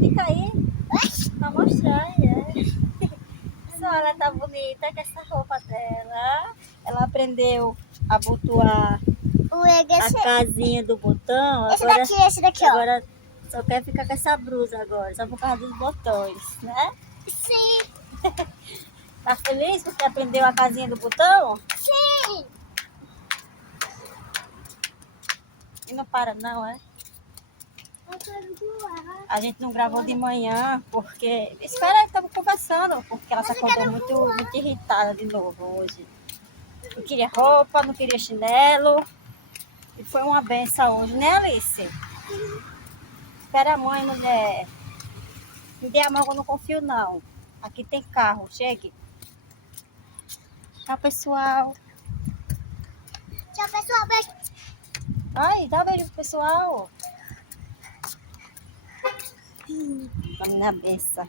Fica aí. Pra mostrar, Só ela tá bonita com essa roupa dela. Ela aprendeu a abotoar a casinha do botão. Esse daqui, ó. Agora só quer ficar com essa blusa agora, só por causa dos botões, né? Sim. Tá feliz porque aprendeu a casinha do botão? Sim. E não para não, é? Eu quero voar. A gente não gravou de manhã porque... Espera aí, estamos conversando, porque ela se acordou muito irritada de novo hoje. Não queria roupa, não queria chinelo. E foi uma benção hoje, né, Alice? Espera a mãe, mulher. Me dê a mão que eu não confio, não. Aqui tem carro, chegue. Tchau, pessoal. Tchau, pessoal. Beijo. Ai, dá um beijo pro pessoal. Vamos na benção.